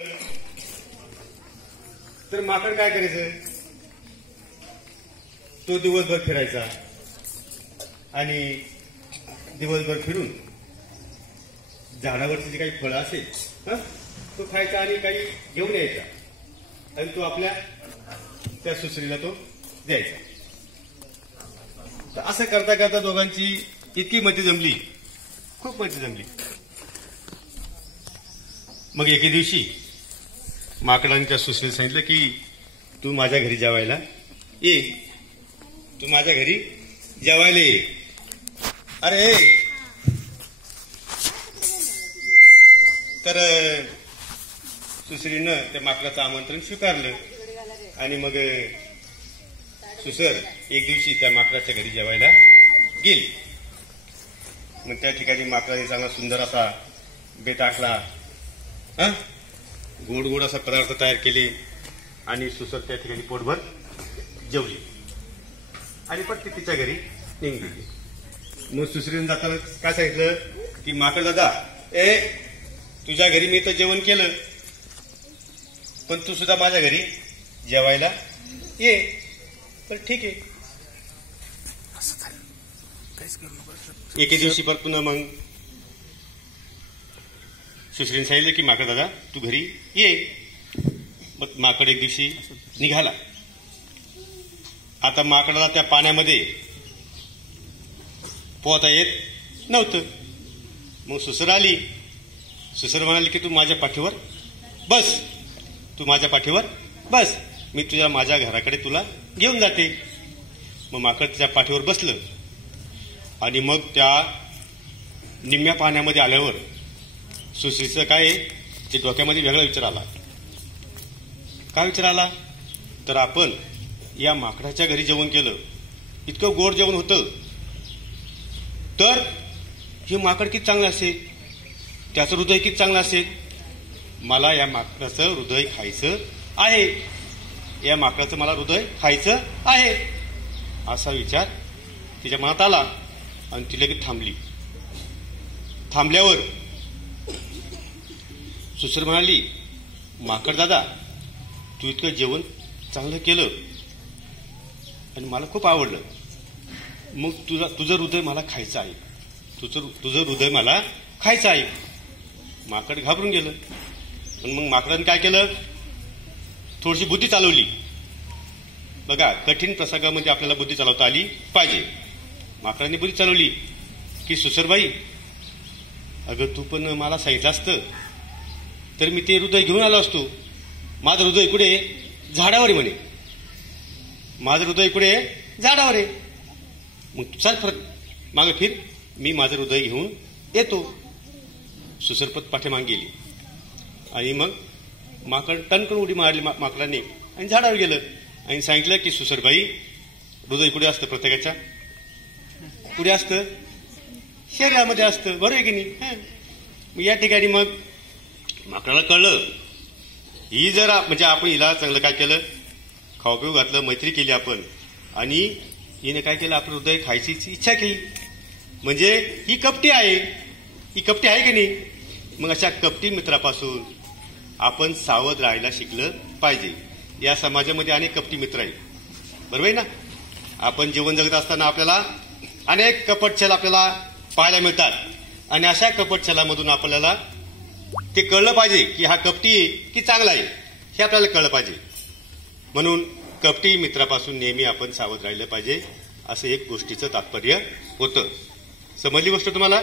तर माकड काय करायचं, तो दिवसभर फिरायचा आणि दिवसभर फिरून झाडावरची जी काही फळं असेल तो खायचा आणि काही घेऊन यायचा आणि तो आपल्या त्या सुसरीला तो द्यायचा. तर असं करता करता दोघांची इतकी मती जमली, खूप मती जमली. मग एके दिवशी माकडाने त्या सुसरीला सांगितलं की तू माझ्या घरी जेवायला ये, तू माझ्या घरी जेवायला ये. अरे तर सुसरीनं त्या माकडाचं आमंत्रण स्वीकारलं आणि मग सुसर एक दिवशी त्या माकडाच्या घरी जेवायला गेली. मग त्या ठिकाणी माकडाने चांगला सुंदर असा बेत आखला, गोड गोड असा पदार्थ तयार केले आणि सुसर त्या ठिकाणी पोटभर जेवली आणि पटकन तिच्या घरी निघून गेली. मग सुसरीने जाताना काय सांगितलं की माकड दादा, तुझ्या घरी मी तर जेवण केलं, पण तू सुद्धा माझ्या घरी जेवायला ये. तर ठीक आहे. एके दिवशी परत पुन्हा मग सुसरीने सांगितलं की माकड दादा तू घरी ये. मग माकड एक दिवशी निघाला. आता माकडाला त्या पाण्यामध्ये पोहता येत नव्हतं. मग सुसर आली. सुसर म्हणाली की तू माझ्या पाठीवर बस, तू माझ्या पाठीवर बस, मी तुझ्या माझ्या घराकडे तुला घेऊन जाते. मग माकड तिच्या पाठीवर बसलं आणि मग त्या निम्म्या पाण्यामध्ये आल्यावर सुसरीचं काय ते डोक्यामध्ये वेगळा विचार आला. काय विचार आला तर आपण या माकडाच्या घरी जेवण केलं, इतकं गोड जेवण होतं, तर हे माकड किती चांगलं असेल, त्याचं हृदय किती चांगलं असेल, मला या माकडाचं हृदय खायचं आहे, या माकडाचं मला हृदय खायचं आहे, असा विचार तिच्या मनात आला आणि ती लगेच थांबली. थांबल्यावर सुसर म्हणाली माकड दादा तू इतकं जेवण चांगलं केलं आणि मला खूप आवडलं, मग तुझं हृदय मला खायचं आहे, तुझं हृदय मला खायचं आहे. माकड घाबरून गेलं. पण मग माकडाने काय केलं, थोडीशी बुद्धी चालवली. बघा, कठीण प्रसंगामध्ये आपल्याला बुद्धी चालवता आली पाहिजे. माकडाने बुद्धी चालवली की सुसरबाई अगं तू पण मला सांगितलं असतं तर मी ते हृदय घेऊन आलो असतो. माझं हृदय कुठे झाडावर आहे म्हणे, माझं हृदय कुठे झाडावर आहे. मग चल फरक मागे फिर, मी माझं हृदय घेऊन येतो. सुसरपत पाठीमागे गेली आणि मग माकड टणकन उडी मारली माकडाने आणि झाडावर गेलं आणि सांगितलं की सुसरबाई हृदय कुठे असतं, प्रत्येकाच्या कुठे असतं, शरीरामध्ये असतं, बरोबर आहे की नाही. मग या ठिकाणी मग माकडाला कळलं ही जरा म्हणजे आपण हिला चांगलं काय केलं, खाऊ पिऊ घातलं, मैत्री केली आपण आणि हिने काय केलं, आपलं हृदय खायची इच्छा केली, म्हणजे ही कपटी आहे, ही कपटी आहे की नाही. मग अशा कपटी मित्रापासून आपण सावध राहायला शिकलं पाहिजे. या समाजामध्ये अनेक कपटी मित्र आहेत, बरोबर आहे ना. आपण जीवन जगत असताना आपल्याला अनेक कपटछल आपल्याला पाहायला मिळतात आणि अशा कपटछलामधून आपल्याला ते कळलं पाहिजे की हा कपटी आहे की चांगला आहे, हे आपल्याला कळलं पाहिजे. म्हणून कपटी मित्रापासून नेहमी आपण सावध राहिलं पाहिजे, असं एक गोष्टीचं तात्पर्य होतं. समजली गोष्ट तुम्हाला.